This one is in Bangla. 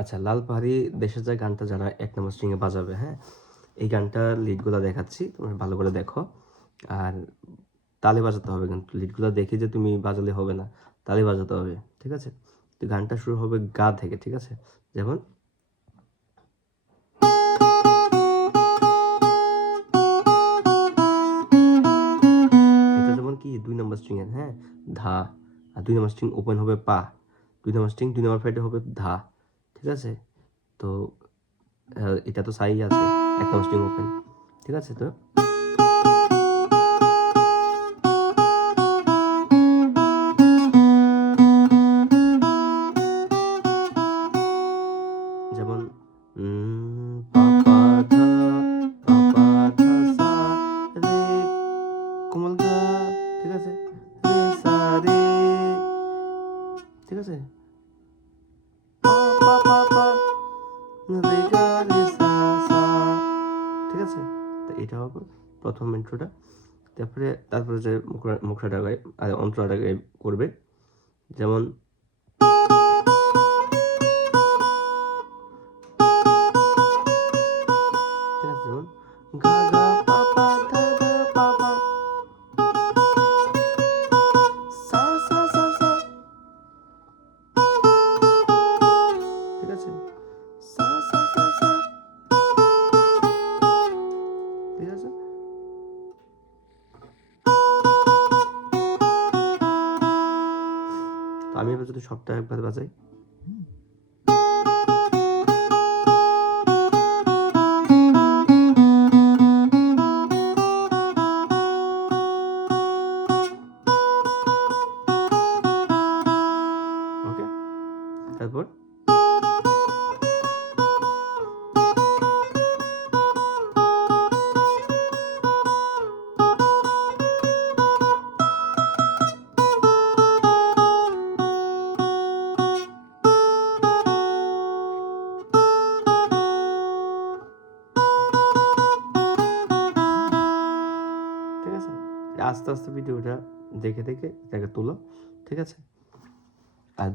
আচ্ছা, লাল পাহাড়ি দেশের যায় গানটা যারা ১ নম্বর স্ট্রিংয়ে বাজাবে, হ্যাঁ? এই গানটার লিডগুলা দেখাচ্ছি, তোমরা ভালো করে দেখো। আর তালে বাজাতে হবে কিন্তু লিডগুলা দেখে যে তুমি বাজালে হবে না, তালে বাজাতে হবে, ঠিক আছে? তো গানটা শুরু হবে গা থেকে, ঠিক আছে? যেমন এটা যেমন কি ২ নম্বর স্ট্রিং এর, হ্যাঁ? ধা। আর ২ নম্বর স্ট্রিং ওপেন হবে পা। ২ নম্বর স্ট্রিং ২ নম্বর ফ্রেটে হবে ধা, ঠিক আছে? তো এটা তো সাই আছে, ১ নম্বর স্ট্রিং ওপেন, ঠিক আছে? তো যেমন পা পা ধা সা রে কোমল গা, ঠিক আছে? রে সা রে, ঠিক আছে? পা পা পা পা রে গা রে সা সা, ঠিক আছে? তো এটা হবে প্রথম ইন্ট্রোটা। তারপরে যে মুখড়াটা গায় আর অন্তরাটা করবে, যেমন ঠিক আছে? যেমন গা গা পা পা ধা ধা পা পা সা সা সা সা, ঠিক আছে? সা সা সা সা, ঠিক আছে? তো আমি এবার যদি সবটা একবার বাজাই, ওকে? তারপর ঠিক আছে? আস্তে আস্তে ভিডিওটা দেখে দেখে এটাকে তুলো, ঠিক আছে? আর